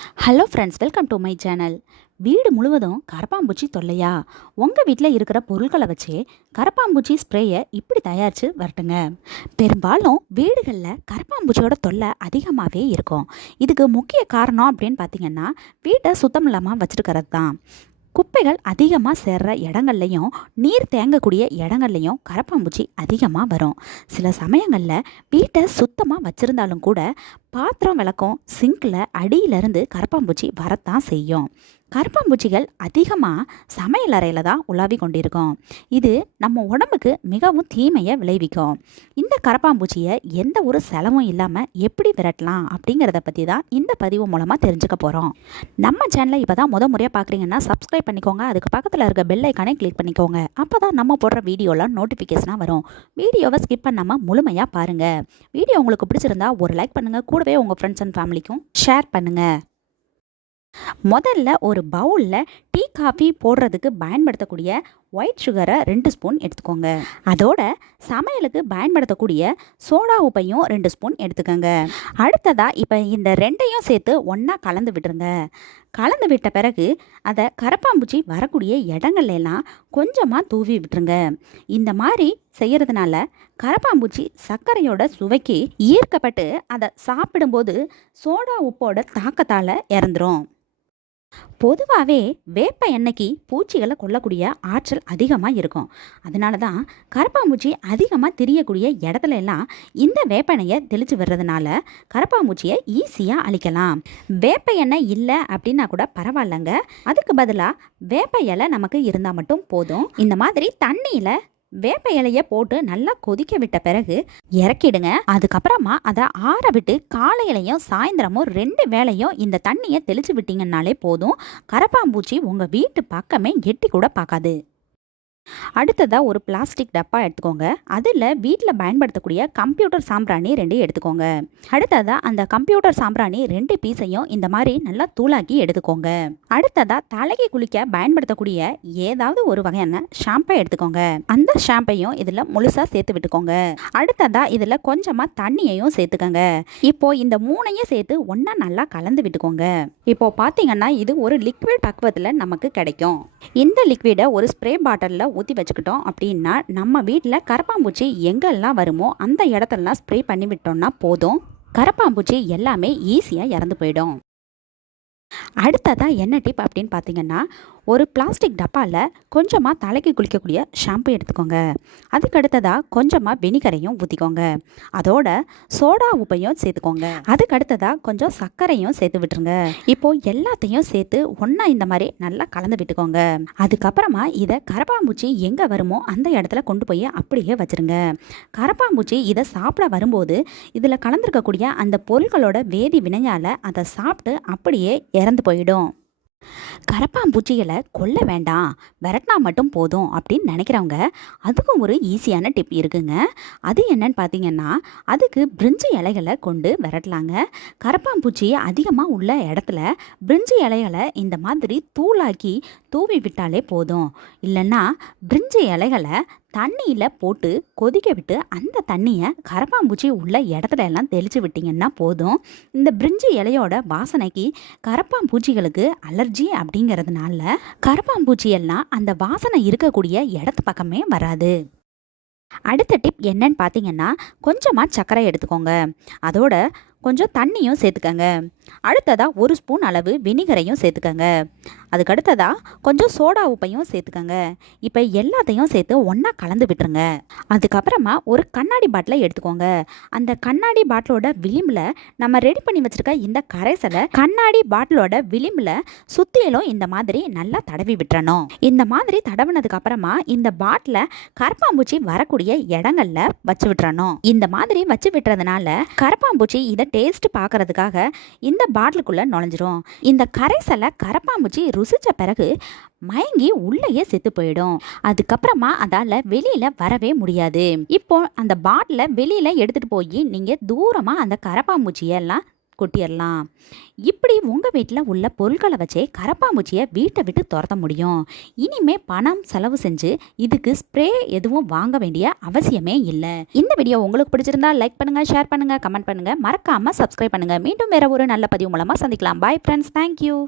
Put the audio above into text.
Hello friends welcome to my channel வீடு முழுவதும் கரப்பாம்பூச்சி தொல்லையா? உங்கள் வீட்டில் இருக்கிற பொருட்களை வச்சே கரப்பாம்பூச்சி ஸ்ப்ரேயை இப்படி தயாரித்து வரட்டுங்க. பெரும்பாலும் வீடுகளில் கரப்பாம்பூச்சியோட தொல்லை அதிகமாகவே இருக்கும். இதுக்கு முக்கிய காரணம் அப்படின்னு பார்த்தீங்கன்னா வீட்டை சுத்தம் இல்லாமல் வச்சுருக்கிறது தான் குப்பைகள் அதிகமாக சேர்ற இடங்கள்லையும் நீர் தேங்கக்கூடிய இடங்கள்லையும் கரப்பாம்பூச்சி அதிகமாக வரும். சில சமயங்களில் வீட்டை சுத்தமாக வச்சுருந்தாலும் கூட பாத்திரம் விளக்கம் சிங்கில் அடியிலிருந்து கரப்பாம்பூச்சி வரத்தான் செய்யும். கரப்பாம்பூச்சிகள் அதிகமாக சமையல் அறையில் தான் உலாவி கொண்டிருக்கும். இது நம்ம உடம்புக்கு மிகவும் தீமையை விளைவிக்கும். இந்த கரப்பாம்பூச்சியை எந்த ஒரு செலவும் இல்லாமல் எப்படி விரட்டலாம் அப்படிங்கிறத பற்றி தான் இந்த பதிவு மூலமாக தெரிஞ்சுக்க போகிறோம் நம்ம சேனலை இப்போ தான் முத முறையாக பார்க்குறீங்கன்னா சப்ஸ்கிரைப் பண்ணிக்கோங்க. அதுக்கு பக்கத்தில் இருக்க பெல் ஐக்கானே கிளிக் பண்ணிக்கோங்க. அப்போ தான் நம்ம போடுற வீடியோலாம் நோட்டிஃபிகேஷனாக வரும். வீடியோவை ஸ்கிப் பண்ணாமல் முழுமையாக பாருங்கள் வீடியோ உங்களுக்கு பிடிச்சிருந்தா ஒரு லைக் பண்ணுங்கள் கூடவே உங்கள் ஃப்ரெண்ட்ஸ் அண்ட் ஃபேமிலிக்கும் ஷேர் பண்ணுங்கள் முதல்ல ஒரு பவுலில் டீ காஃபி போடுறதுக்கு பயன்படுத்தக்கூடிய ஒயிட் சுகரை ரெண்டு ஸ்பூன் எடுத்துக்கோங்க. அதோட சமையலுக்கு பயன்படுத்தக்கூடிய சோடா உப்பையும் ரெண்டு ஸ்பூன் எடுத்துக்கோங்க. அடுத்ததாக இப்போ இந்த ரெண்டையும் சேர்த்து ஒன்றா கலந்து விட்டுருங்க. கலந்து விட்ட பிறகு அதை கரப்பாம்பூச்சி வரக்கூடிய இடங்கள்ல எல்லாம் கொஞ்சமாக தூவி விட்டுருங்க. இந்த மாதிரி செய்கிறதுனால கரப்பாம்பூச்சி சர்க்கரையோட சுவைக்கு ஈர்க்கப்பட்டு அதை சாப்பிடும்போது சோடா உப்போட தாக்கத்தால் இறந்துரும். பொதுவாகவே வேப்ப எண்ணெய்க்கு பூச்சிகளை கொல்லக்கூடிய ஆற்றல் அதிகமாக இருக்கும். அதனால தான் கரப்பாம்பூச்சி அதிகமாக திரியக்கூடிய இடத்துல எல்லாம் இந்த வேப்ப எண்ணெயை தெளித்து வர்றதுனால கரப்பாம்பூச்சியை ஈஸியாக அழிக்கலாம். வேப்ப எண்ணெய் இல்லை அப்படின்னா கூட பரவாயில்லைங்க. அதுக்கு பதிலாக வேப்ப இலை நமக்கு இருந்தால் மட்டும் போதும். இந்த மாதிரி தண்ணியில் வேப்ப இலையை போட்டு நல்லா கொதிக்க விட்ட பிறகு இறக்கிடுங்க. அதுக்கப்புறமா அதை ஆற விட்டு காலையிலையும் சாயந்தரமும் ரெண்டு வேளையும் இந்த தண்ணியை தெளிச்சு விட்டீங்கன்னாலே போதும். கரப்பாம்பூச்சி உங்கள் வீட்டு பக்கமே எட்டி கூட பார்க்காது. அடுத்ததாக ஒரு பிளாஸ்டிக் டப்பா எடுத்துக்கோங்க. அதில் வீட்டில் பயன்படுத்தக்கூடிய கம்ப்யூட்டர் சாம்பிராணி ரெண்டு எடுத்துக்கோங்க. அடுத்ததாக அந்த கம்ப்யூட்டர் சாம்பிராணி ரெண்டு பீஸையும் இந்த மாதிரி நல்லா தூளாக்கி எடுத்துக்கோங்க. அடுத்ததாக தலைக்கு குளிக்க பயன்படுத்தக்கூடிய ஏதாவது ஒரு வகையான ஷாம்பை எடுத்துக்கோங்க. அந்த ஷாம்பையும் இதில் முழுசாக சேர்த்து விட்டுக்கோங்க. அடுத்ததாக இதில் கொஞ்சமாக தண்ணியையும் சேர்த்துக்கோங்க. இப்போ இந்த மூணையும் சேர்த்து ஒன்றா நல்லா கலந்து விட்டுக்கோங்க. இப்போ பார்த்தீங்கன்னா இது ஒரு லிக்விட் பக்குவத்தில் நமக்கு கிடைக்கும். இந்த லிக்விடை ஒரு ஸ்ப்ரே பாட்டிலில் ஊற்றி வச்சுக்கிட்டோம் அப்படின்னா நம்ம வீட்டில் கரப்பாம்பூச்சி எங்கெல்லாம் வருமோ அந்த இடத்துலலாம் ஸ்ப்ரே பண்ணி விட்டோம்னா போதும். கரப்பாம்பூச்சி எல்லாமே ஈஸியாக இறந்து போயிடும். அடுத்ததாக என்ன டிப் அப்படின்னு பார்த்தீங்கன்னா ஒரு பிளாஸ்டிக் டப்பாவில் கொஞ்சமாக தலைக்கு குளிக்கக்கூடிய ஷாம்பு எடுத்துக்கோங்க. அதுக்கு அடுத்ததாக கொஞ்சமாக வினிகரையும் ஊற்றிக்கோங்க அதோட சோடா உப்பையும் சேர்த்துக்கோங்க. அதுக்கு அடுத்ததாக கொஞ்சம் சர்க்கரையும் சேர்த்து விட்டுருங்க. இப்போ எல்லாத்தையும் சேர்த்து ஒன்றா இந்த மாதிரி நல்லா கலந்து விட்டுக்கோங்க. அதுக்கப்புறமா இதை கரப்பாம்பூச்சி எங்கே வருமோ அந்த இடத்துல கொண்டு போய் அப்படியே வச்சிருங்க. கரப்பாம்பூச்சி இதை சாப்பிட வரும்போது இதில் கலந்துருக்கக்கூடிய அந்த பொருட்களோட வேதி வினையால் அதை சாப்பிட்டு அப்படியே இறந்து போயிடும். கரப்பாம்பூச்சிகளை கொல்ல வேண்டாம். விரட்டினா மட்டும் போதும் அப்படின்னு நினைக்கிறவங்க அதுக்கும் ஒரு ஈஸியான டிப் இருக்குங்க. அது என்னன்னு பார்த்தீங்கன்னா அதுக்கு பிரிஞ்சு இலைகளை கொண்டு விரட்டலாங்க. கரப்பாம்பூச்சி அதிகமாக உள்ள இடத்துல பிரிஞ்சு இலைகளை இந்த மாதிரி தூளாக்கி தூவி விட்டாலே போதும். இல்லைன்னா பிரிஞ்சு இலைகளை தண்ணியில் போட்டு கொதிக்க விட்டு அந்த தண்ணியை கரப்பாம்பூச்சி உள்ள இடத்துல எல்லாம் தெளித்து விட்டிங்கன்னா போதும். இந்த பிரிஞ்சி இலையோட வாசனைக்கு கரப்பாம்பூச்சிகளுக்கு அலர்ஜி அப்படிங்கிறதுனால கரப்பாம்பூச்சி எல்லாம் அந்த வாசனை இருக்கக்கூடிய இடத்து பக்கமே வராது. அடுத்த டிப் என்னன்னு பார்த்தீங்கன்னா கொஞ்சமாக சர்க்கரை எடுத்துக்கோங்க. அதோட கொஞ்சம் தண்ணியும் சேர்த்துக்கங்க. அடுத்ததாக ஒரு ஸ்பூன் அளவு வினிகரையும் சேர்த்துக்கங்க. அதுக்கு அடுத்ததாக கொஞ்சம் சோடா உப்பையும் சேர்த்துக்கங்க. இப்போ எல்லாத்தையும் சேர்த்து ஒன்றா கலந்து விட்டுருங்க. அதுக்கப்புறமா ஒரு கண்ணாடி பாட்டிலை எடுத்துக்கோங்க. அந்த கண்ணாடி பாட்டிலோட விளிம்பில் நம்ம ரெடி பண்ணி வச்சுருக்க இந்த கரைசலை கண்ணாடி பாட்டிலோட விளிம்பில் சுற்றிலும் இந்த மாதிரி நல்லா தடவி விட்டுறணும். இந்த மாதிரி தடவினதுக்கு அப்புறமா இந்த பாட்டிலை கரப்பாம்பூச்சி வரக்கூடிய இடங்கள்ல வச்சு விட்டுறணும். இந்த மாதிரி வச்சு விட்டுறதுனால கரப்பாம்பூச்சி இதை டேஸ்ட் பார்க்கறதுக்காக இந்த பாட்டிலுக்குள்ளே நுழைஞ்சிரும். இந்த கரைசலை கரப்பாம்பூச்சி ருசித்த பிறகு மயங்கி உள்ளேயே செத்து போயிடும். அதுக்கப்புறமா அதால் வெளியில் வரவே முடியாது. இப்போ அந்த பாட்டிலை வெளியில் எடுத்துகிட்டு போய் நீங்கள் தூரமாக அந்த கரப்பாம்பூச்சியெல்லாம் கொட்டிடலாம் இப்படி உங்கள் வீட்டில் உள்ள பொருட்களை வச்சே கரப்பாம்பூச்சியை வீட்டை விட்டு துரத்த முடியும். இனிமே பணம் செலவு செஞ்சு இதுக்கு ஸ்ப்ரே எதுவும் வாங்க வேண்டிய அவசியமே இல்லை. இந்த வீடியோ உங்களுக்கு பிடிச்சிருந்தா லைக் பண்ணுங்கள் ஷேர் பண்ணுங்க கமெண்ட் பண்ணுங்க. மறக்காமல் சப்ஸ்கிரைப் பண்ணுங்கள் மீண்டும் வேற ஒரு நல்ல பதிவு மூலமாக சந்திக்கலாம். Bye friends. Thank you.